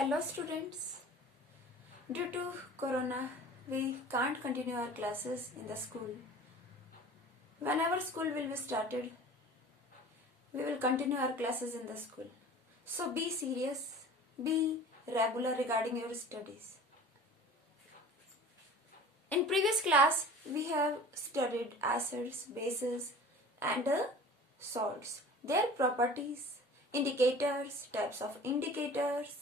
Hello students. Due to corona, we can't continue our classes in the school. Whenever school will be started, we will continue our classes in the school. So be serious, be regular regarding your studies. In previous class, we have studied acids, bases and salts, their properties, indicators, types of indicators,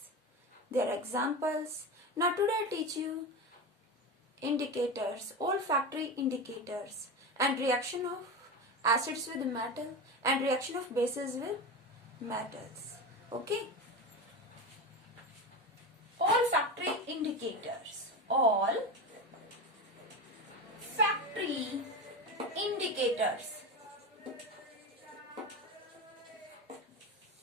their examples. Now today I teach you indicators, olfactory indicators, and reaction of acids with metal and reaction of bases with metals. Okay? Olfactory indicators. Olfactory indicators.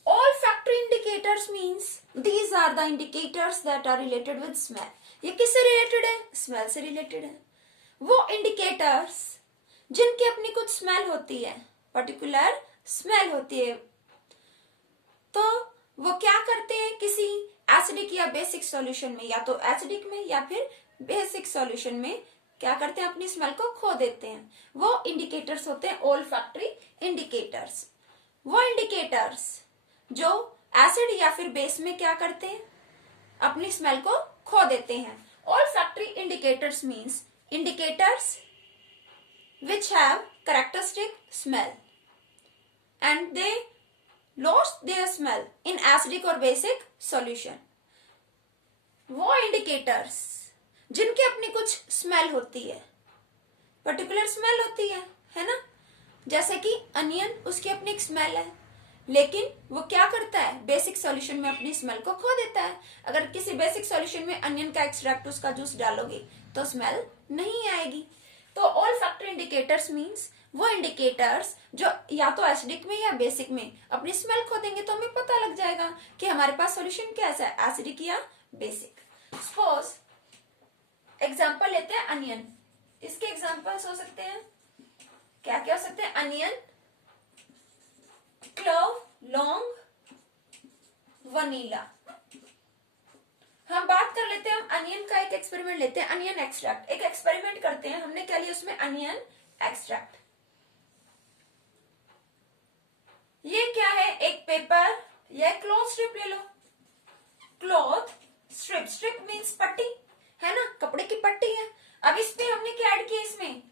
Olfactory indicators means these are the indicators that are related with smell. ये किससे related है? Smell से related है. वो indicators जिनकी अपनी कुछ smell होती है, पर्टिकुलर स्मेल होती है, तो वो क्या करते हैं किसी एसिडिक या बेसिक सॉल्यूशन में, या तो एसिडिक में या फिर बेसिक सॉल्यूशन में क्या करते हैं, अपनी स्मेल को खो देते हैं. वो इंडिकेटर्स होते हैं ओल्फैक्टरी इंडिकेटर्स. वो इंडिकेटर्स जो एसिड या फिर बेस में क्या करते हैं, अपनी स्मेल को खो देते हैं. Olfactory indicators means indicators which have characteristic smell and they lost their smell in acidic or basic solution. वो इंडिकेटर्स जिनकी अपनी कुछ स्मेल होती है, पर्टिकुलर स्मेल होती है ना. जैसे कि अनियन, उसकी अपनी एक स्मेल है, लेकिन वो क्या करता है, बेसिक सॉल्यूशन में अपनी स्मेल को खो देता है. अगर किसी बेसिक सॉल्यूशन में अनियन का एक्सट्रैक्ट, उसका जूस डालोगे तो स्मेल नहीं आएगी. तो olfactory इंडिकेटर्स मींस वो इंडिकेटर्स जो या तो एसिडिक में या बेसिक में अपनी स्मेल खो देंगे, तो हमें पता लग जाएगा कि हमारे पास सॉल्यूशन कैसा है, एसिडिक या बेसिक. सपोज एग्जाम्पल लेते हैं अनियन. इसके एग्जाम्पल्स हो सकते हैं, क्या क्या हो सकते हैं, अनियन, क्लोव, लौंग, वनीला. हम बात कर लेते हैं, हम अनियन का एक एक्सपेरिमेंट लेते हैं, अनियन एक्सट्रैक्ट. एक एक्सपेरिमेंट करते हैं, हमने क्या लिया उसमें, अनियन एक्सट्रैक्ट. ये क्या है, एक पेपर या क्लॉथ स्ट्रिप ले लो. क्लॉथ स्ट्रिप, स्ट्रिप मीन्स पट्टी है ना, कपड़े की पट्टी है. अब इस पे हमने क्या ऐड किया, इसमें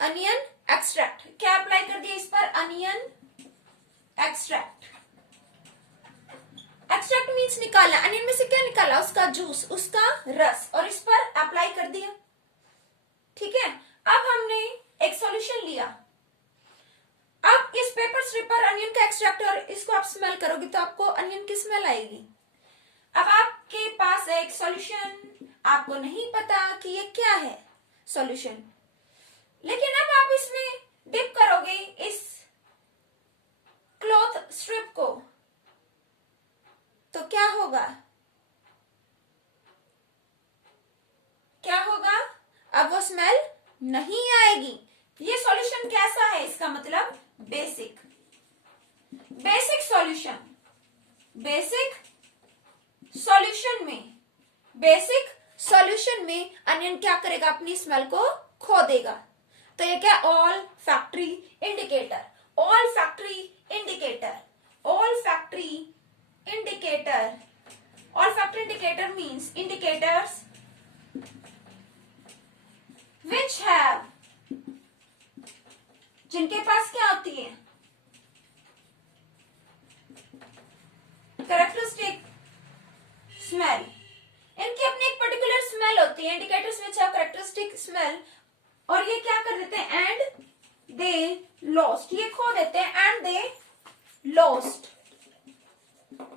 अनियन एक्सट्रैक्ट. क्या अप्लाई कर दिया इस पर, अनियन एक्सट्रैक्ट. एक्सट्रैक्ट मीन्स निकाला, अनियन में से क्या निकाला, उसका जूस, उसका रस, और इस पर अप्लाई कर दिया. ठीक है. अब हमने एक सॉल्यूशन लिया. अब इस पेपर स्ट्रिप पर अनियन का एक्सट्रैक्ट, और इसको आप स्मेल करोगे तो आपको अनियन की स्मेल आएगी. अब आपके पास एक सॉल्यूशन, आपको नहीं पता कि ये क्या है सॉल्यूशन, लेकिन अब आप इसमें डिप करोगे इस क्लॉथ स्ट्रिप को, तो क्या होगा, क्या होगा, अब वो स्मेल नहीं आएगी. ये सॉल्यूशन कैसा है, इसका मतलब basic. Basic solution, basic solution में, बेसिक सॉल्यूशन में अनियन क्या करेगा, अपनी स्मेल को खो देगा. तो ये क्या, olfactory indicator. olfactory indicator, olfactory indicator. Olfactory indicator means indicators which have, जिनके पास क्या होती है, कैरेक्टरिस्टिक स्मेल. इनकी अपनी एक पर्टिकुलर स्मेल होती है, indicators which have characteristic smell. और ये क्या कर देते हैं, एंड दे लॉस्ट, ये खो देते हैं, and they lost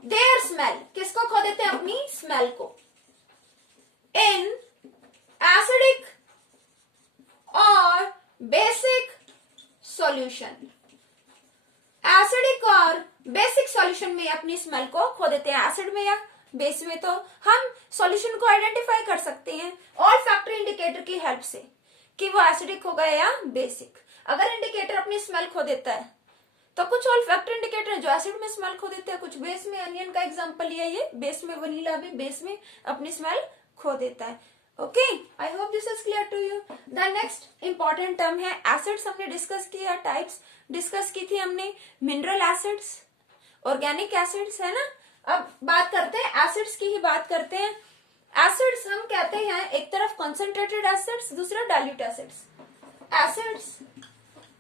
their smell. किसको खो देते हैं, अपनी स्मेल को. इन एसिडिक और बेसिक सॉल्यूशन, एसिडिक और बेसिक सॉल्यूशन में अपनी स्मेल को खो देते हैं. एसिड में या बेस में तो हम सॉल्यूशन को आइडेंटिफाई कर सकते हैं olfactory इंडिकेटर की हेल्प से कि वो एसिडिक होगा या बेसिक. अगर इंडिकेटर अपनी स्मेल खो देता है तो कुछ ऑल्फैक्टरी इंडिकेटर है जो एसिड में स्मेल खो देते हैं, कुछ बेस में, अनियन का एग्जांपल लिया ये, बेस में वनीला भी बेस में अपनी स्मेल खो देता है। Okay, I hope this is clear to you. The next important term है एसिड्स। हमने डिस्कस किया, टाइप्स डिस्कस की थी हमने, मिनरल एसिड्स, ऑर्गेनिक एसिड्स, है ना। अब बात करते हैं एसिड्स की ही बात करते हैं। एसिड्स हम कहते हैं एक तरफ कॉन्सेंट्रेटेड एसिड्स, दूसरा डाइल्यूट एसिड्स।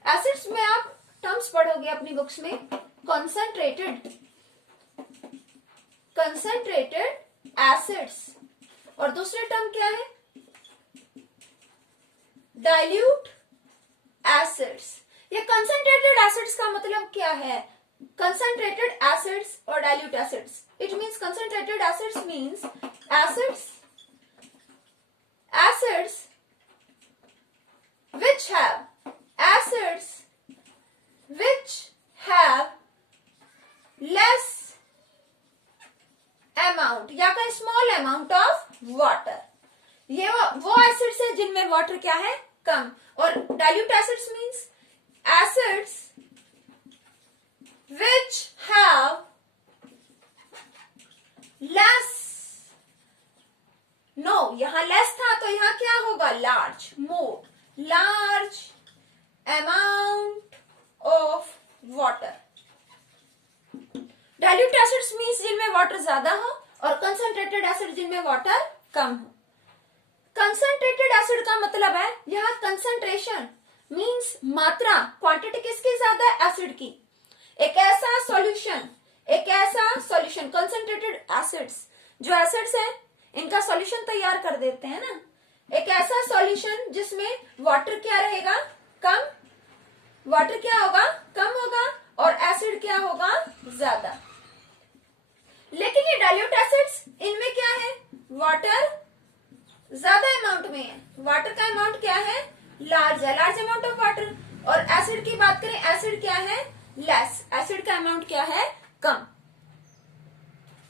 एसिड्स में आप टर्म्स पढ़ोगे अपनी बुक्स में, कंसंट्रेटेड एसिड्स, और दूसरे टर्म क्या है, डाइल्यूट एसिड्स। ये कंसंट्रेटेड एसिड्स का मतलब क्या है, कंसंट्रेटेड एसिड्स और dilute acids, it means concentrated acids means acids which have less amount या का स्मॉल अमाउंट ऑफ वाटर। ये वो एसिड्स है जिनमें वाटर क्या है, कम। और dilute acids means acids which have less, no यहां लेस था तो यहां क्या होगा, large, more, large amount of water. Dilute acids means जिनमें वाटर ज्यादा हो, और कंसंट्रेटेड एसिड जिनमें वाटर कम हो। कंसंट्रेटेड एसिड का मतलब है यहां कंसंट्रेशन मीन्स मात्रा, क्वांटिटी किसकी ज्यादा है, एसिड की। एक ऐसा सॉल्यूशन कंसंट्रेटेड एसिड्स, जो एसिड्स है इनका सॉल्यूशन तैयार कर देते हैं ना, एक ऐसा सॉल्यूशन जिसमें वाटर क्या रहेगा, कम, वाटर क्या होगा, कम होगा, और एसिड क्या होगा, ज्यादा। लेकिन ये डाइल्यूट एसिड्स, इनमें क्या है, वाटर ज्यादा अमाउंट में है, वाटर का अमाउंट क्या है, लार्ज है, लार्ज अमाउंट ऑफ वाटर। और एसिड की बात करें, एसिड क्या है, लेस, एसिड का अमाउंट क्या है, कम।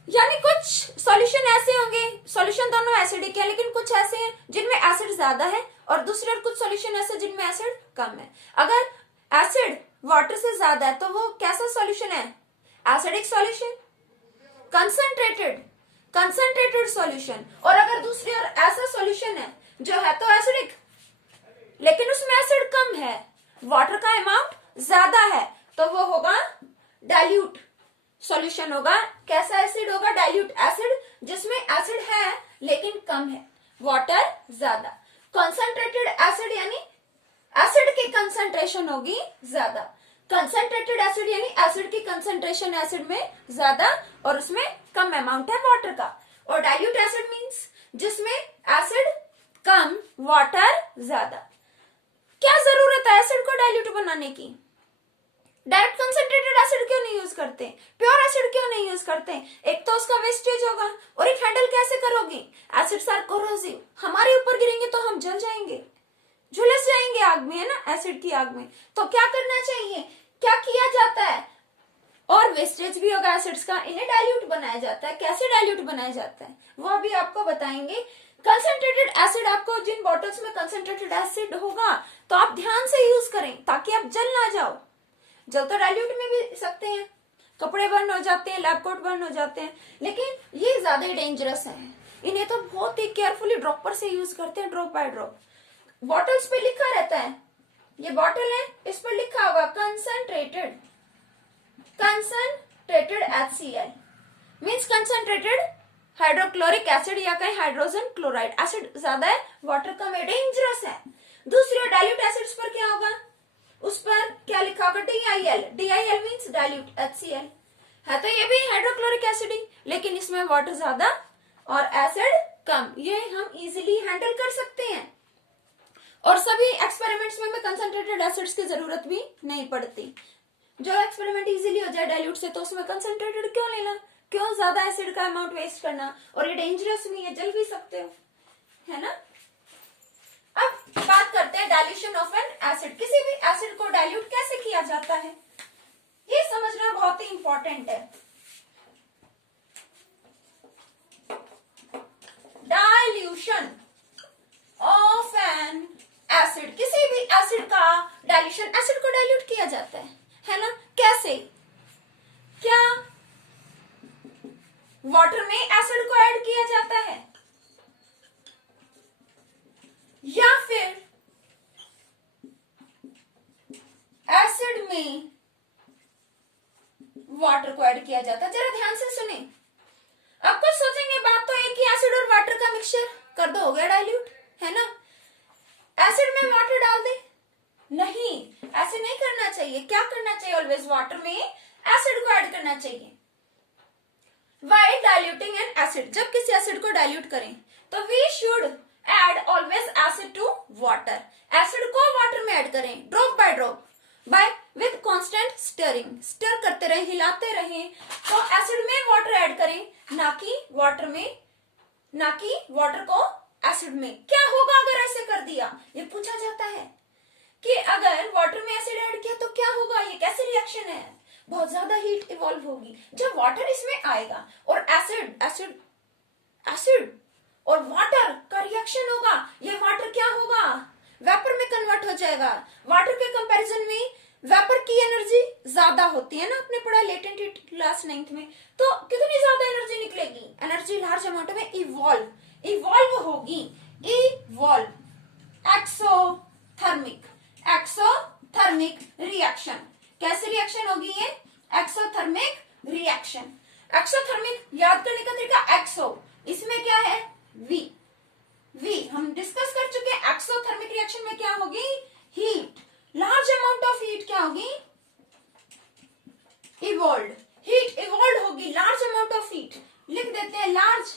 यानी कुछ सॉल्यूशन ऐसे होंगे, सॉल्यूशन दोनों एसिडिक है, लेकिन कुछ ऐसे हैं जिनमें एसिड ज्यादा है, और दूसरे कुछ सॉल्यूशन ऐसे जिनमें एसिड कम है। अगर एसिड वाटर से ज्यादा है तो वो कैसा सॉल्यूशन है, एसिडिक सॉल्यूशन, कंसंट्रेटेड सॉल्यूशन। और अगर दूसरी ओर ऐसा सॉल्यूशन है जो है तो एसिडिक, लेकिन उसमें एसिड कम है, वाटर का अमाउंट ज्यादा है, तो वो होगा डाइल्यूट सॉल्यूशन होगा। कैसा एसिड होगा, डाइल्यूट एसिड, जिसमें एसिड है लेकिन कम है, वाटर ज्यादा। कंसंट्रेटेड एसिड यानी एसिड की कंसंट्रेशन होगी ज्यादा, कंसंट्रेटेड एसिड यानी एसिड की कंसंट्रेशन एसिड में ज्यादा और उसमें कम अमाउंट है वाटर का। और डाइल्यूट एसिड मींस जिसमें एसिड कम, वाटर ज्यादा। क्या जरूरत है एसिड को डाइल्यूट बनाने की, डायरेक्ट कंसंट्रेटेड एसिड क्यों नहीं यूज करते, प्योर एसिड क्यों नहीं यूज करते, एक तो उसका वेस्टेज होगा, और एक हैंडल कैसे करोगे, एसिड्स आर कोरोसिव, हमारे ऊपर गिरेंगे तो हम जल जाएंगे, झुलस जाएंगे आग में, है ना, एसिड की आग में। तो क्या करना चाहिए, क्या किया जाता है, और वेस्टेज भी होगा एसिड्स का, इन्हें डाइल्यूट बनाया जाता है। कैसे डाइल्यूट बनाया जाता है वो अभी आपको बताएंगे। कंसंट्रेटेड एसिड, आपको जिन बॉटल्स में कंसंट्रेटेड एसिड होगा तो आप ध्यान से यूज करें ताकि आप जल ना जाओ। जल तो डाइल्यूट में भी सकते हैं, कपड़े बर्न हो जाते हैं, लैब कोट बर्न हो जाते हैं, लेकिन ये ज्यादा डेंजरस है, इन्हें तो बहुत ही केयरफुली ड्रॉपर से यूज करते हैं, ड्रॉप बाय ड्रॉप। बॉटल्स पे लिखा रहता है, ये बॉटल है, इस पर लिखा होगा concentrated HCl, means concentrated hydrochloric acid या कहीं हाइड्रोजन क्लोराइड। एसिड ज्यादा है, वाटर कम है, डेंजरस है। दूसरे डाइल्यूट एसिड्स पर क्या होगा, उस पर क्या लिखा होगा, DIL मीन्स डाइल्यूट HCl है, तो ये भी हाइड्रोक्लोरिक एसिड ही, लेकिन इसमें वाटर ज्यादा और एसिड कम। ये हम इजीली हैंडल कर सकते हैं, और सभी एक्सपेरिमेंट्स में कंसंट्रेटेड एसिड्स की जरूरत भी नहीं पड़ती। जो एक्सपेरिमेंट इजीली हो जाए डाइल्यूट से, तो उसमें कंसंट्रेटेड क्यों लेना, क्यों ज्यादा एसिड का अमाउंट वेस्ट करना, और ये डेंजरस भी है, जल भी सकते हो, है ना। अब बात करते हैं डाइल्यूशन ऑफ एन एसिड। किसी भी एसिड को डाइल्यूट कैसे किया जाता है, ये समझना बहुत ही इंपॉर्टेंट है। डाइल्यूशन ऑफ एन एसिड, किसी भी एसिड का डाइल्यूशन, एसिड को डाइल्यूट किया जाता है ना, कैसे। वाटर में एसिड को ऐड किया जाता है, या फिर एसिड में वाटर को ऐड किया जाता है। जरा ध्यान से सुने। अब कुछ सोचेंगे, बात तो एक ही एसिड और वाटर का मिक्सचर कर दो, हो गया डाइल्यूट, है ना। एसिड में वाटर डाल दे, नहीं, ऐसे नहीं करना चाहिए। क्या करना चाहिए? ऑलवेज वाटर में एसिड को ऐड करना चाहिए। While diluting an acid, जब किसी एसिड को डाइल्यूट करें तो we should add always acid to water. Acid को वाटर में ऐड करें, drop by drop, by with constant stirring, stir करते रहे, हिलाते रहे। तो एसिड में वाटर ऐड करें, ना कि वाटर को एसिड में। क्या होगा अगर ऐसे कर दिया? ये पूछा जाता है कि अगर वाटर में एसिड ऐड किया तो क्या होगा, ये कैसे रिएक्शन है? बहुत ज्यादा हीट इवॉल्व होगी। जब वाटर इसमें आएगा और एसिड और वाटर का रिएक्शन होगा, ये वाटर क्या होगा? वेपर में कन्वर्ट हो जाएगा। वाटर के कंपैरिजन में वेपर की एनर्जी ज्यादा होती है ना, आपने पढ़ा लेटेंट हीट क्लास 9th में। तो कितनी ज्यादा एनर्जी निकलेगी? एनर्जी लार्ज अमाउंट में इवॉल्व होगी। Exothermic reaction. कैसे रिएक्शन होगी ये? Exothermic reaction. एक्सोथर्मिक याद करने का तरीका, एक्सो इसमें क्या है? वी हम डिस्कस कर चुके हैं। एक्सोथर्मिक रिएक्शन में क्या होगी? Heat, large amount of heat क्या होगी? हीट इवॉल्व होगी, लार्ज अमाउंट ऑफ हीट लिख देते हैं। लार्ज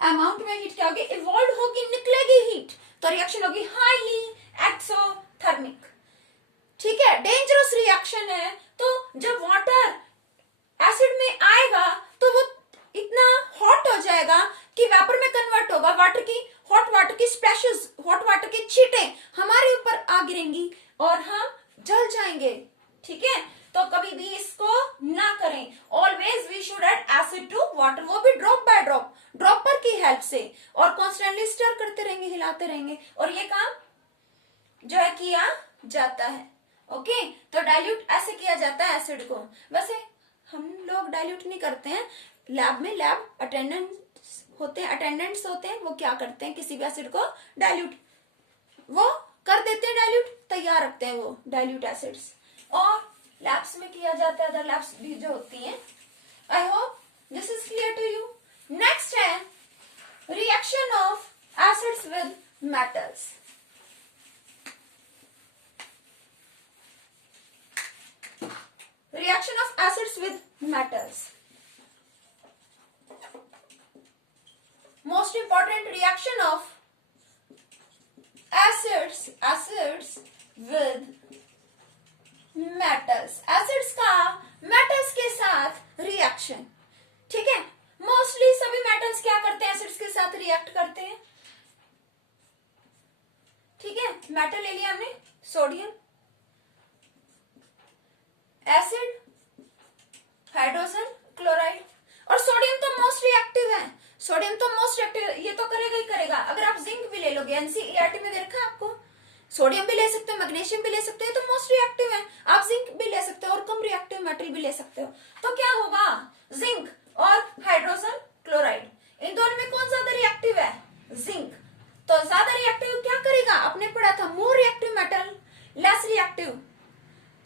अमाउंट में हीट क्या होगी? इवॉल्व होगी, निकलेगी हीट, तो रिएक्शन होगी हाईली एक्सोथर्मिक। ठीक है, डेंजरस रिएक्शन है। तो जब वाटर एसिड में आएगा तो वो इतना हॉट हो जाएगा कि वेपर में कन्वर्ट होगा। हॉट वाटर की स्प्लैशेस, हॉट वाटर की छींटें हमारे ऊपर आ गिरेंगी और हम जल जाएंगे। ठीक है, तो कभी भी इसको ना करें। Always we should add acid to water, वो भी ड्रॉप बाय ड्रॉप, ड्रॉपर की हेल्प से, और कॉन्स्टेंटली स्टर करते रहेंगे, हिलाते रहेंगे, और ये काम जो है किया जाता है। ओके, तो डाइल्यूट ऐसे किया जाता है एसिड को। वैसे हम लोग डाइल्यूट नहीं करते हैं, लैब में लैब अटेंडेंट्स होते हैं, वो क्या करते हैं, किसी भी एसिड को डाइल्यूट वो कर देते हैं, डाइल्यूट तैयार रखते हैं वो डाइल्यूट एसिड्स, और लैब्स में किया जाता है, अदर लैब्स भी जो होती हैं। I hope this is clear to you. Next है reaction of acids with metals. Reaction of acids with metals. Most important reaction of acids with metals. Acids का metals के साथ reaction. ठीक है, मोस्टली सभी metals क्या करते हैं? एसिड्स के साथ रिएक्ट करते हैं। ठीक है, मेटल ले लिया हमने, सोडियम, एसिड, हाइड्रोजन, क्लोराइड, और सोडियम तो मोस्ट रिएक्टिव है। ये तो करेगा ही करेगा। अगर आप जिंक भी ले लोगे, एनसीईआरटी में दे रखा है आपको, सोडियम भी ले सकते हो, मैग्नीशियम भी ले सकते हो, तो मोस्ट रिएक्टिव है। आप जिंक भी ले सकते हो और कम रिएक्टिव मेटल भी ले सकते हो। तो क्या होगा? जिंक और हाइड्रोजन क्लोराइड, इन दोनों में कौन ज्यादा रिएक्टिव है? जिंक। तो ज्यादा रिएक्टिव क्या करेगा? आपने पढ़ा था, more reactive metal less reactive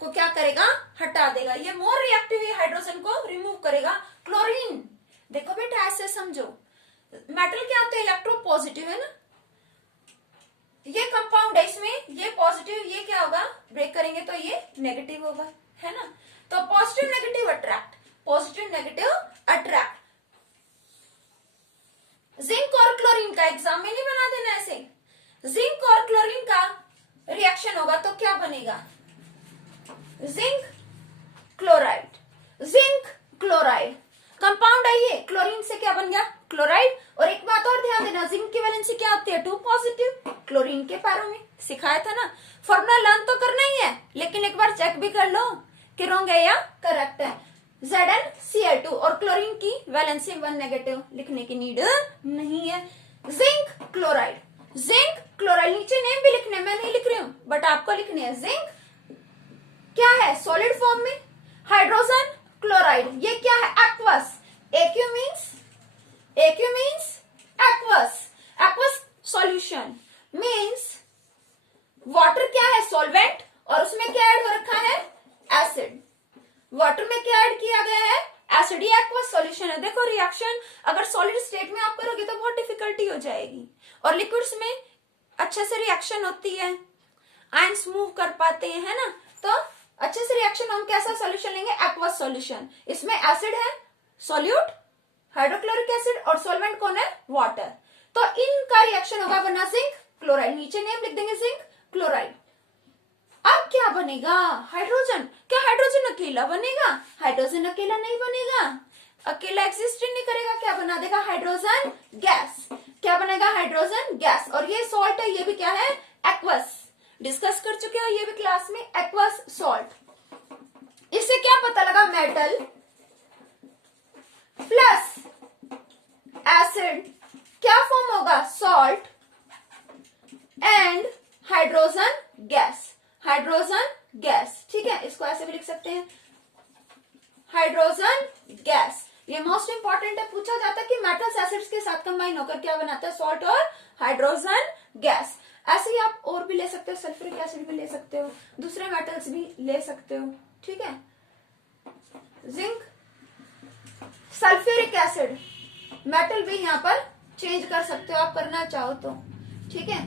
को क्या करेगा? हटा देगा। ये मोर रिएक्टिव हाइड्रोजन को रिमूव करेगा। क्लोरीन, देखो बेटा ऐसे समझो, मेटल क्या होते हैं? इलेक्ट्रोपॉजिटिव है ना, ये कंपाउंड है, इसमें ये पॉजिटिव, ये क्या होगा? ब्रेक करेंगे तो ये नेगेटिव होगा, है ना। तो positive negative attract, positive negative attract. Zinc और क्लोरीन का एग्जाम में नहीं बना देना ऐसे। जिंक और क्लोरीन का रिएक्शन होगा तो क्या बनेगा? जिंक क्लोराइड कंपाउंड है ये। क्लोरीन से क्या बन गया? क्लोराइड। और एक बात और ध्यान देना, जिंक की वैलेंसी क्या होती है? 2 पॉजिटिव। क्लोरीन के पैरों में सिखाया था ना। फॉर्मूला लर्न तो करना ही है, लेकिन एक बार चेक भी कर लो कि रॉन्ग है या करेक्ट है। ZnCl2 और क्लोरीन की वैलेंसी 1 नेगेटिव, लिखने की नीड नहीं है। जिंक क्लोराइड नीचे नेम भी लिखने, मैं नहीं लिख रही हूं, बट आपको लिखने है। जिंक क्या है? सॉलिड फॉर्म में। हाइड्रोजन क्लोराइड, ये क्या है? एक्वस। एक्यू मीन्स वाटर में क्या ऐड किया गया है, एसिड, ये एक्वस सॉल्यूशन है। देखो रिएक्शन अगर सॉलिड स्टेट में आप करोगे तो बहुत डिफिकल्टी हो जाएगी, और लिक्विड्स में अच्छे से रिएक्शन होती है, आयंस मूव कर पाते हैं, है ना। तो अच्छे से रिएक्शन हम कैसा सॉल्यूशन लेंगे, एक्वस सॉल्यूशन। इसमें एसिड है, सॉल्यूट हाइड्रोक्लोरिक एसिड, और सॉल्वेंट कौन है, वाटर। तो इनका रिएक्शन होगा बना जिंक क्लोराइड, नीचे नेम लिख देंगे जिंक क्लोराइड। अब क्या बनेगा, हाइड्रोजन। क्या हाइड्रोजन अकेला बनेगा, हाइड्रोजन अकेला नहीं बनेगा, अकेला एग्जिस्ट नहीं करेगा, क्या बना देगा, हाइड्रोजन गैस। क्या बनेगा, हाइड्रोजन गैस। और ये सॉल्ट है, ये भी क्या है, एक्वस, डिस्कस कर चुके हो ये भी क्लास में, एक्वस सॉल्ट। इससे क्या पता लगा, मेटल प्लस एसिड क्या फॉर्म होगा, salt and hydrogen gas, hydrogen gas. ठीक है, इसको ऐसे भी लिख सकते हैं, हाइड्रोजन गैस। ये मोस्ट इंपॉर्टेंट है, पूछा जाता है कि मेटल्स एसिड्स के साथ कंबाइन होकर क्या बनाता है, सॉल्ट और हाइड्रोजन गैस। ऐसे ही आप और भी ले सकते हो, सल्फ्यूरिक एसिड भी ले सकते हो, दूसरे मेटल्स भी ले सकते हो। ठीक है, जिंक, सल्फ्यूरिक एसिड, मेटल भी यहाँ पर चेंज कर सकते हो आप करना चाहो तो। ठीक है,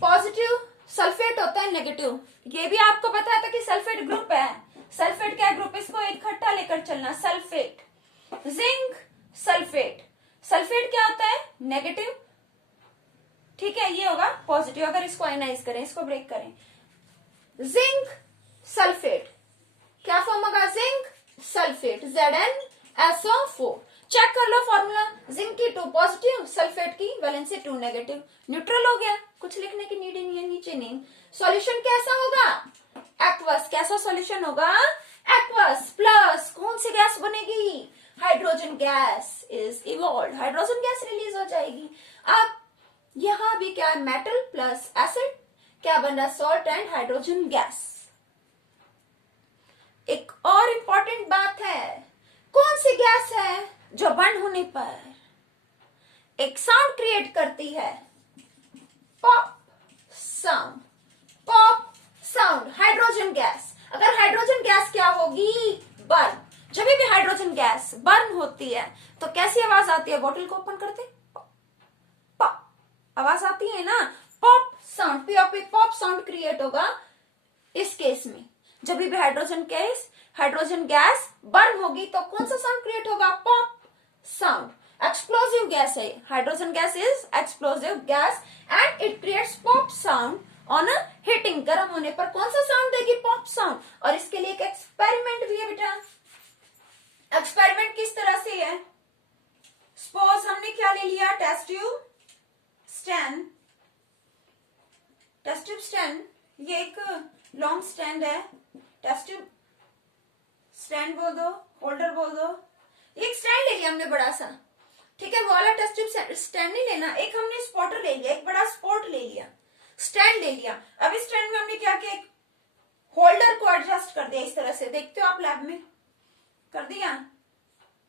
पॉजिटिव सल्फेट होता है, नेगेटिव, ये भी आपको पता था कि सल्फेट ग्रुप है। सल्फेट क्या ग्रुप, इसको इकट्ठा लेकर चलना, सल्फेट, जिंक सल्फेट। सल्फेट क्या होता है, नेगेटिव। ठीक है, ये होगा पॉजिटिव अगर इसको आयनाइज करें, इसको ब्रेक करें। जिंक सल्फेट क्या फॉर्म होगा, जिंक सल्फेट, ZnSO4। चेक कर लो फॉर्मूला, जिंक की 2 पॉजिटिव, सल्फेट की वैलेंसी 2 नेगेटिव, न्यूट्रल हो गया, कुछ लिखने की नीड नहीं है, नीचे नहीं। सॉल्यूशन कैसा होगा, एक्वस। कैसा सॉल्यूशन होगा, एक्वस। प्लस कौन सी गैस बनेगी, hydrogen gas is evolve, hydrogen gas release हो जाएगी। अब यहां भी क्या है, मेटल प्लस एसिड, क्या बन रहा, सॉल्ट एंड हाइड्रोजन गैस। एक और इंपॉर्टेंट बात है, कौन सी गैस है जो बर्न होने पर एक साउंड क्रिएट करती है, pop sound, pop sound, hydrogen gas. अगर हाइड्रोजन गैस क्या होगी, बर्न। जब भी हाइड्रोजन गैस बर्न होती है तो कैसी आवाज आती है, बोतल को ओपन करते पॉप आवाज आती है ना, pop sound, POP, pop sound create होगा इस केस में। जब भी हाइड्रोजन गैस बर्न होगी तो कौन सा साउंड क्रिएट होगा, पॉप साउंड। एक्सप्लोसिव गैस है, hydrogen gas is explosive gas and it creates pop sound on a heating. गर्म होने पर कौन सा साउंड देगी, पॉप साउंड। और इसके लिए एक एक्सपेरिमेंट भी है बेटा। एक्सपेरिमेंट किस तरह से है, सपोज हमने क्या ले लिया, test tube stand, test tube stand, ये एक लॉन्ग स्टैंड है, टेस्ट ट्यूब स्टैंड बोल दो, होल्डर बोल दो। एक स्टैंड ले लिया हमने बड़ा सा, ठीक है, वो वाला टेस्ट ट्यूब स्टैंड नहीं लेना। एक हमने स्पॉटर ले लिया, एक बड़ा स्पॉट ले लिया, स्टैंड ले लिया। अब इस स्टैंड में हमने क्या किया, एक होल्डर को एडजस्ट कर दिया इस तरह से, देखते हो आप लैब में कर दिया।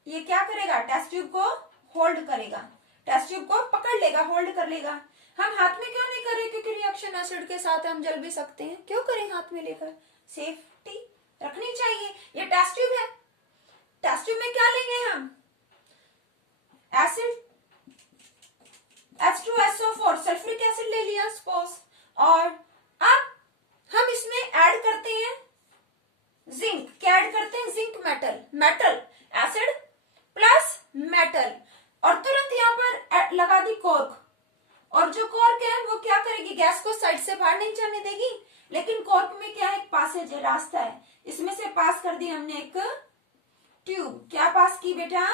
ये क्या करेगा, टेस्ट ट्यूब को होल्ड करेगा, टेस्ट ट्यूब को पकड़ लेगा, होल्ड कर लेगा। हम हाथ में क्यों नहीं कर रहे, क्योंकि रिएक्शन एसिड के साथ हम जल भी सकते हैं, क्यों करें हाथ में लेकर, सेफ्टी रखनी चाहिए। ये टेस्ट ट्यूब है, टेस्ट ट्यूब में क्या लेंगे हम, एसिड H2SO4 सल्फ्यूरिक एसिड ले लिया सपोज, और अब हम इसमें ऐड करते हैं जिंक। क्या ऐड करते हैं, zinc metal, metal acid plus metal, और तुरंत यहाँ पर लगा दी कॉर्क। और जो कॉर्क है वो क्या करेगी, गैस को साइड से बाहर नहीं जाने देगी, लेकिन कॉर्क में क्या है, एक पासेज है, रास्ता है, इसमें से पास कर दी हमने एक ट्यूब। क्या पास की बेटा,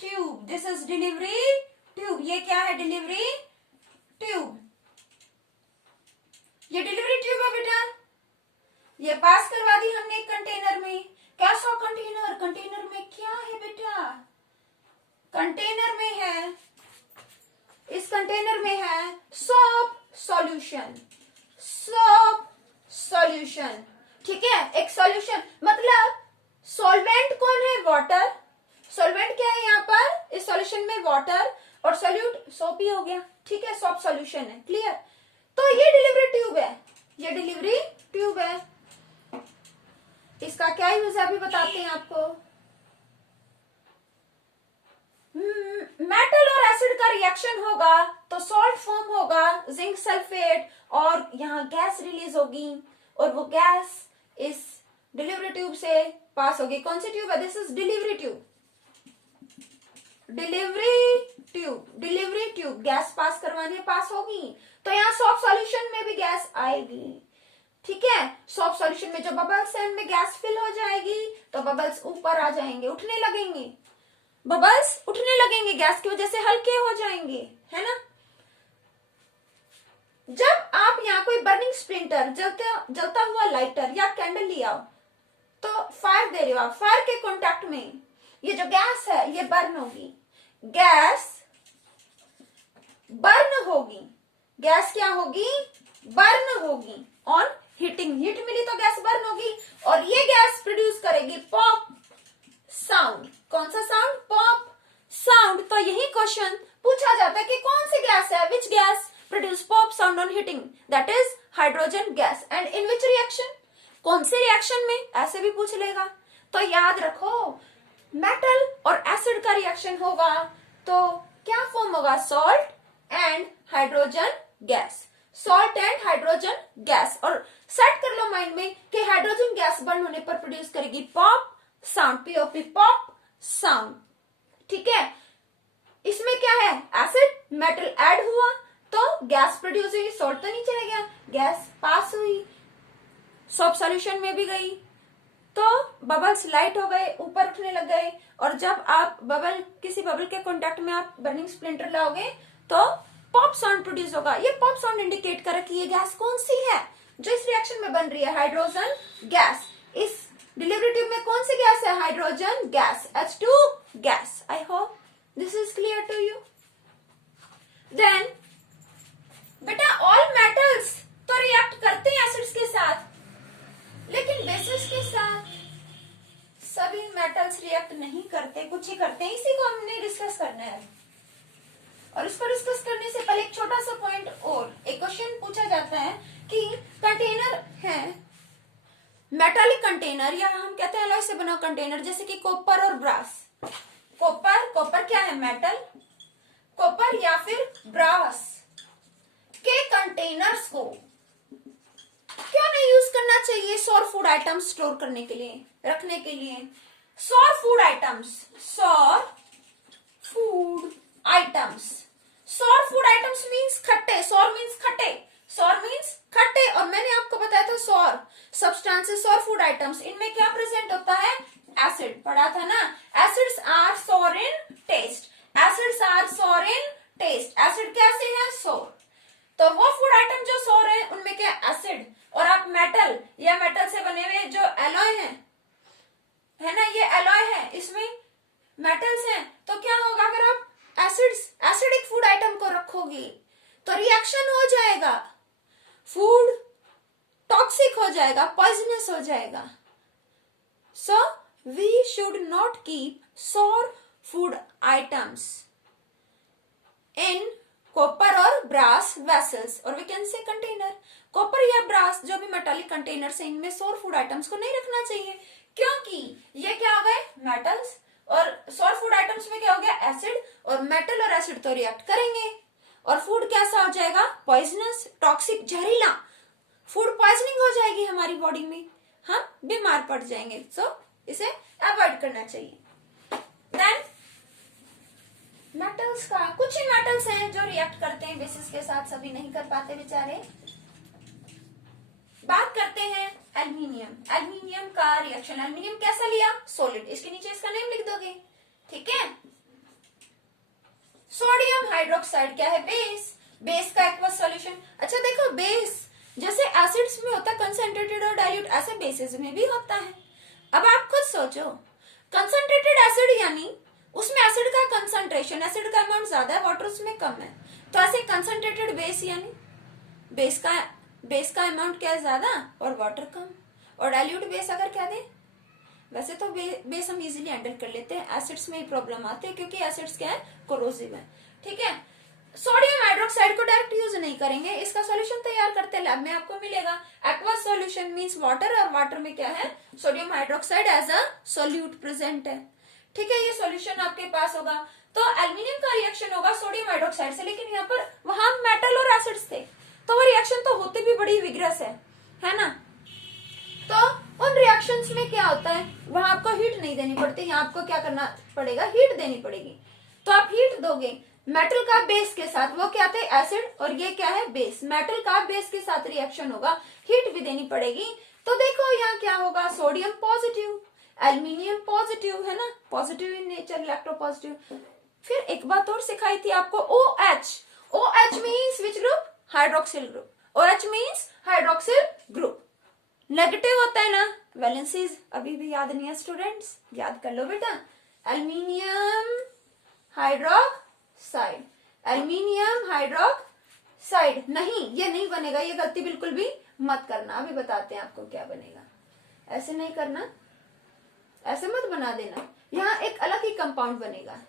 tube. This is delivery tube. ये क्या है, डिलीवरी ट्यूब, ये डिलीवरी ट्यूब है बेटा। ये पास करवा दी हमने एक कंटेनर में। कैसा कंटेनर, कंटेनर में क्या है बेटा, कंटेनर में है, इस कंटेनर में है सोप सॉल्यूशन, सोप सॉल्यूशन। ठीक है, एक सॉल्यूशन मतलब सॉल्वेंट कौन है, वाटर। सॉल्वेंट क्या है यहाँ पर इस सॉल्यूशन में, वाटर, और सॉल्यूट सोप ही हो गया। ठीक है, सोप सॉल्यूशन है, क्लियर। तो ये डिलीवरी ट्यूब है, ये डिलीवरी ट्यूब है, इसका क्या यूज है अभी बताते हैं आपको। मेटल और एसिड का रिएक्शन होगा तो सॉल्ट फॉर्म होगा, जिंक सल्फेट, और यहाँ गैस रिलीज होगी और वो गैस इस डिलीवरी ट्यूब से पास होगी। कौन सी ट्यूब है? This is delivery tube. Delivery tube gas pass करवाने पास होगी तो यहाँ सॉफ्ट सॉल्यूशन में भी गैस आएगी। ठीक है, सॉफ्ट सॉल्यूशन में जो बबल्स है उनमें गैस फिल हो जाएगी तो बबल्स ऊपर आ जाएंगे, उठने लगेंगे, बबल्स उठने लगेंगे, गैस की वजह से हल्के हो जाएंगे, है ना। जब आप यहाँ कोई बर्निंग स्प्लिंटर, जलता हुआ लाइटर या कैंडल लिया तो फायर दे रहे हो आप, फायर के कांटेक्ट में ये जो गैस है ये बर्न होगी, गैस बर्न होगी, गैस क्या होगी? बर्न होगी ऑन हीटिंग, हीट मिली तो गैस बर्न होगी और ये गैस प्रोड्यूस करेगी पॉप साउंड। कौन सा साउंड? Pop sound. तो यही क्वेश्चन पूछा जाता है कि कौन सी गैस है, which gas produce pop sound on heating, that is hydrogen gas, and in which reaction, कौन से रिएक्शन में, ऐसे भी पूछ लेगा। तो याद रखो मेटल और एसिड का रिएक्शन होगा तो क्या फॉर्म होगा? Salt and hydrogen gas, salt and hydrogen gas. और सेट कर लो माइंड में कि हाइड्रोजन गैस बर्न होने पर प्रोड्यूस करेगी pop sound, POP, pop sound. ठीक है, इसमें क्या है? एसिड, मेटल ऐड हुआ तो गैस प्रोड्यूस हुई, सॉल्ट तो नीचे रह गया, गैस पास हुई, सॉफ्ट सॉल्यूशन में भी गई तो बबल्स लाइट हो गए, ऊपर उठने लग गए, और जब आप किसी बबल के कांटेक्ट में आप बर्निंग स्प्लिंटर लाओगे तो पॉप साउंड प्रोड्यूस होगा। ये पॉप साउंड इंडिकेट कर रखी है गैस कौन सी है जो इस रिएक्शन में बन रही है, हाइड्रोजन गैस। इस डिलीवरी ट्यूब में कौन सी गैस है? Hydrogen gas, H2 gas. I hope this is clear to you. Then बेटा ऑल मेटल्स तो रिएक्ट करते हैं एसिड्स के साथ, लेकिन बेसिस के साथ सभी मेटल्स रिएक्ट नहीं करते, कुछ ही करते हैं। इसी को हमने डिस्कस करना है। और इसको डिस्कस करने से पहले एक छोटा सा पॉइंट और, एक क्वेश्चन पूछा जाता है कि कंटेनर है, मेटालिक कंटेनर या हम कहते हैं अलॉय से बना कंटेनर, जैसे कि कॉपर और ब्रास। कॉपर क्या है? मेटल। कॉपर या फिर ब्रास के कंटेनर्स को क्यों नहीं यूज करना चाहिए सौर फूड आइटम्स स्टोर करने के लिए, रखने के लिए? सौर फूड आइटम्स, सौर फूड आइटम्स, सौर फूड आइटम्स मीन्स खट्टे, सौर मीन्स खट्टे, सौर मीन्स खट्टे। और मैंने आपको बताया था सौर सब्सटेंसेस, सौर फूड आइटम्स, इनमें क्या प्रेजेंट होता है? एसिड। पढ़ा था ना, एसिड्स आर सौर इन टेस्ट, एसिड्स आर सौर इन टेस्ट। एसिड कैसे है? सौर। तो वो फूड आइटम जो सौर है उनमें क्या? एसिड। और आप मेटल या मेटल से बने हुए जो एलॉय है ना, ये एलॉय है, इसमें मेटल्स हैं, तो क्या होगा अगर आप एसिडिक फूड आइटम को रखोगे तो रिएक्शन हो जाएगा, फूड टॉक्सिक हो जाएगा, पॉइजनस हो जाएगा। So we should not keep sour food items in copper और ब्रास वेसल्स, और we can say container. Copper या ब्रास जो भी मेटालिक कंटेनर्स हैं, इनमें सौर फूड आइटम्स को नहीं रखना चाहिए, क्योंकि ये क्या हो गए? मेटल्स। और सौर फूड आइटम्स में क्या हो गया? एसिड। और मेटल और एसिड तो रिएक्ट करेंगे और फूड कैसा हो जाएगा? पॉइजनस, टॉक्सिक, जहरीला। फूड पॉइजनिंग हो जाएगी हमारी बॉडी में, हम बीमार पड़ जाएंगे। सो इसे अवॉइड करना चाहिए। देन मेटल्स का, कुछ ही मेटल्स हैं जो रिएक्ट करते हैं बेसिस के साथ, सभी नहीं कर पाते बेचारे। बात करते हैं एल्यूमिनियम। एल्यूमिनियम का रिएक्शन, एल्यूमिनियम कैसा लिया? सॉलिड। इसके नीचे इसका नेम लिख दोगे, ठीक है। सोडियम हाइड्रोक्साइड क्या है? बेस। बेस का एक्वस सॉल्यूशन। अच्छा देखो, बेस जैसे एसिड्स में होता है कंसंट्रेटेड और डाइल्यूट, ऐसे बेसिस में भी होता है। अब आप खुद सोचो, कंसंट्रेटेड एसिड यानी उसमें एसिड का कंसंट्रेशन, एसिड का अमाउंट ज्यादा है, वाटर उसमें कम है, तो ऐसे कंसंट्रेटेड बेस यानी बेस का अमाउंट क्या है? ज्यादा और वाटर कम। और डाइल्यूट बेस अगर क्या दे, वैसे तो बेस हम इजीली हैंडल कर लेते हैं, एसिड्स में ही प्रॉब्लम आती है क्योंकि एसिड्स क्या है? कोरोसिव है, ठीक है। सोडियम हाइड्रोक्साइड को डायरेक्ट यूज नहीं करेंगे, इसका सॉल्यूशन तैयार करते लैब में आपको मिलेगा। एक्वस सॉल्यूशन मींस वाटर, और वाटर में क्या है, sodium hydroxide as a solute present है। ठीक है, ये सॉल्यूशन आपके पास होगा। तो एल्यूमिनियम का रिएक्शन होगा सोडियम हाइड्रोक्साइड से, लेकिन यहाँ पर वहां मेटल और एसिड्स थे, तो वो रिएक्शन तो होते भी बड़ी विग्रस है ना। तो उन रिएक्शंस में क्या होता है, वहां आपको हीट नहीं देनी पड़ती, यहाँ आपको क्या करना पड़ेगा, हीट देनी पड़ेगी। तो आप हीट दोगे मेटल का बेस के साथ, वो क्या थे एसिड, और ये क्या है बेस, मेटल का बेस के साथ रिएक्शन होगा, हीट भी देनी पड़ेगी। तो देखो यहाँ क्या होगा, सोडियम पॉजिटिव, एल्यूमिनियम पॉजिटिव, है ना, पॉजिटिव इन नेचर, इलेक्ट्रोपॉजिटिव। फिर एक बात और सिखाई थी आपको, OH। OH means which group, hydroxyl group. OH means hydroxyl group. Negative होता है ना, वैलेंसीज अभी भी याद नहीं है स्टूडेंट्स, याद कर लो बेटा। एल्यूमिनियम हाइड्रोक्साइड, एल्यूमिनियम हाइड्रोक्साइड, नहीं ये नहीं बनेगा, ये गलती बिल्कुल भी मत करना। अभी बताते हैं आपको क्या बनेगा, ऐसे नहीं करना, ऐसे मत बना देना, यहाँ एक अलग ही कंपाउंड बनेगा।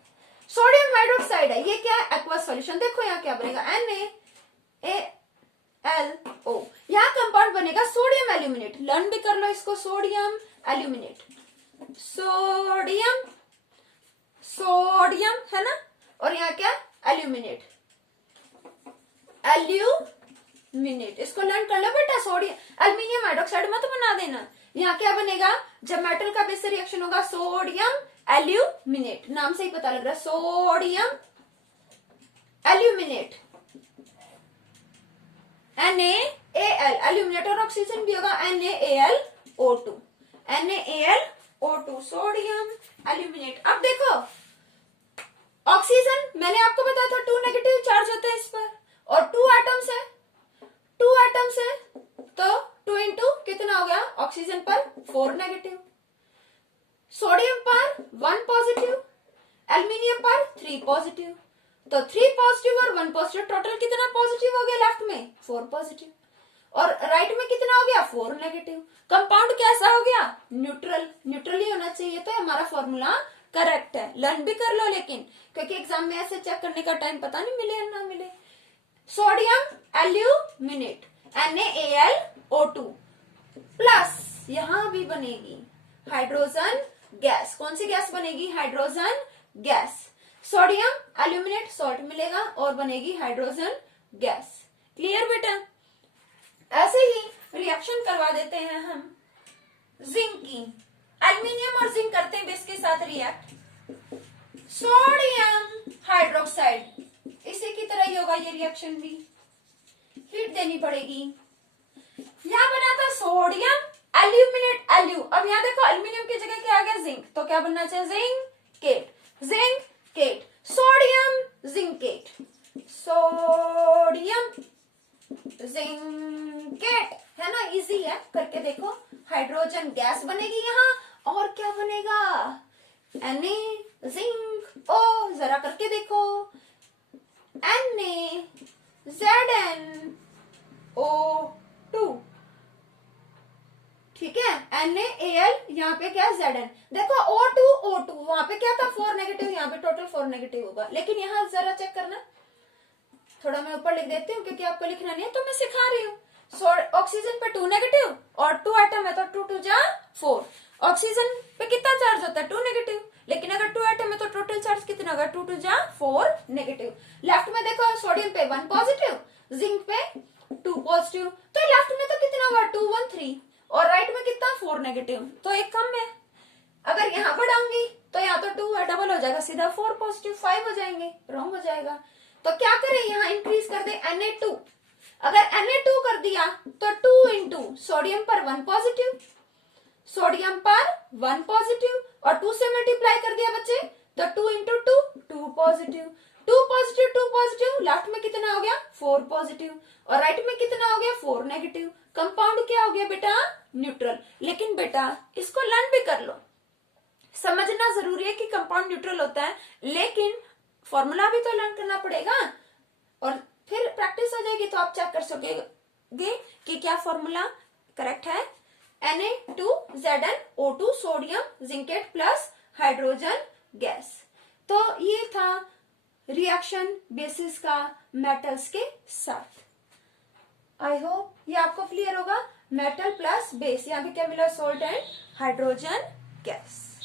सोडियम हाइड्रोक्साइड है, ये क्या है, एक्वस सॉल्यूशन। देखो यहाँ क्या बनेगा, NaAlO, यहाँ कंपाउंड बनेगा सोडियम एल्यूमिनेट। लर्न भी कर लो इसको, सोडियम एल्यूमिनेट, सोडियम सोडियम है ना, और यहाँ क्या एल्यूमिनेट, एल्यूमिनेट, इसको लर्न कर लो बेटा। सोडियम एल्यूमिनियम हाइड्रोक्साइड मत बना देना। यहाँ क्या बनेगा, जब मेटल का बेस से रिएक्शन होगा, सोडियम एल्यूमिनेट, नाम से ही पता लग रहा है, सोडियम एल्यूमिनेट, NaAl, एल्यूमिनेट और ऑक्सीजन भी होगा, NaAlO2, NaAlO2, सोडियम एल्यूमिनेट। अब देखो ऑक्सीजन, मैंने आपको बताया था 2 नेगेटिव चार्ज होते हैं इस पर, और 2 एटम्स है, 2 एटम्स है, तो 2 इंटू कितना हो गया, ऑक्सीजन पर 4 नेगेटिव, सोडियम पर 1 पॉजिटिव, एल्यूमिनियम पर 3 पॉजिटिव, तो 3 पॉजिटिव और 1 पॉजिटिव, टोटल कितना पॉजिटिव हो गया लेफ्ट में, 4 पॉजिटिव, और राइट में कितना हो गया, 4 नेगेटिव। कंपाउंड कैसा हो गया, न्यूट्रल, न्यूट्रल ही होना चाहिए, तो हमारा फॉर्मूला करेक्ट है। लर्न भी कर लो लेकिन, क्योंकि एग्जाम में ऐसे चेक करने का टाइम पता नहीं मिले या ना मिले। सोडियम एल्यूमिनेट, NaAlO2 प्लस, यहां भी बनेगी हाइड्रोजन गैस। कौन सी गैस बनेगी, hydrogen gas. Sodium aluminate salt मिलेगा और बनेगी हाइड्रोजन गैस। क्लियर बेटा। ऐसे ही रिएक्शन करवा देते हैं हम जिंक की, एल्यूमिनियम और जिंक करते हैं बेस के साथ रिएक्ट, सोडियम हाइड्रोक्साइड, इसी की तरह ही होगा ये रिएक्शन भी, हीट देनी पड़ेगी। यहां बना था सोडियम एल्यूमिनेट, अब यहाँ देखो एल्यूमिनियम की जगह क्या आ गया, जिंक, तो क्या बनना चाहिए, zincate, zincate, sodium zincate, sodium zincate, है ना, इजी है, करके देखो। हाइड्रोजन गैस बनेगी यहाँ, और क्या बनेगा, Na जिंक ओ, जरा करके देखो, NaZnO2, ठीक है, NaAl, यहाँ पे क्या Zn, देखो O2 वहां पे क्या था 4 नेगेटिव, यहाँ पे टोटल 4 नेगेटिव होगा, लेकिन यहाँ जरा चेक करना, थोड़ा मैं ऊपर लिख देती हूँ क्योंकि आपको लिखना नहीं है, तो मैं सिखा रही हूँ। ऑक्सीजन पे 2 नेगेटिव और 2 एटम है, तो 2 2 जा 4। ऑक्सीजन पे कितना चार्ज होता है, 2 नेगेटिव, लेकिन अगर 2 एटम है तो टोटल चार्ज कितना होगा, 2 2 जा 4 नेगेटिव। लेफ्ट में देखो सोडियम पे 1 पॉजिटिव, जिंक पे 2 पॉजिटिव, तो लेफ्ट में तो कितना हुआ 2 1 3, और राइट में कितना 4 नेगेटिव, तो एक कम है। अगर यहाँ बढ़ाऊंगी तो यहाँ तो 2 है, डबल हो जाएगा, सीधा 4 पॉजिटिव 5 हो जाएंगे, रॉन्ग हो जाएगा। तो क्या करें, यहाँ इंक्रीज कर दे Na2, अगर Na2 कर दिया तो 2 इंटू सोडियम पर 1 पॉजिटिव, सोडियम पर 1 पॉजिटिव, और 2 से मल्टीप्लाई कर दिया बच्चे, तो 2 into 2 2 positive, 2 positive 2 positive, left में कितना हो गया 4 पॉजिटिव, और राइट में कितना हो गया 4 नेगेटिव। कंपाउंड क्या हो गया बेटा, न्यूट्रल। लेकिन बेटा इसको लर्न भी कर लो, समझना जरूरी है कि कंपाउंड न्यूट्रल होता है, लेकिन फॉर्मूला भी तो लर्न करना पड़ेगा, और फिर प्रैक्टिस हो जाएगी तो आप चेक कर सकोगे कि क्या फॉर्मूला करेक्ट है। Na2ZnO2 sodium zincate plus hydrogen gas. तो ये था रिएक्शन बेसिस का मेटल्स के साथ। आई होप ये आपको क्लियर होगा। मेटल प्लस बेस, यहाँ पे क्या मिला, सोल्ट एंड हाइड्रोजन गैस।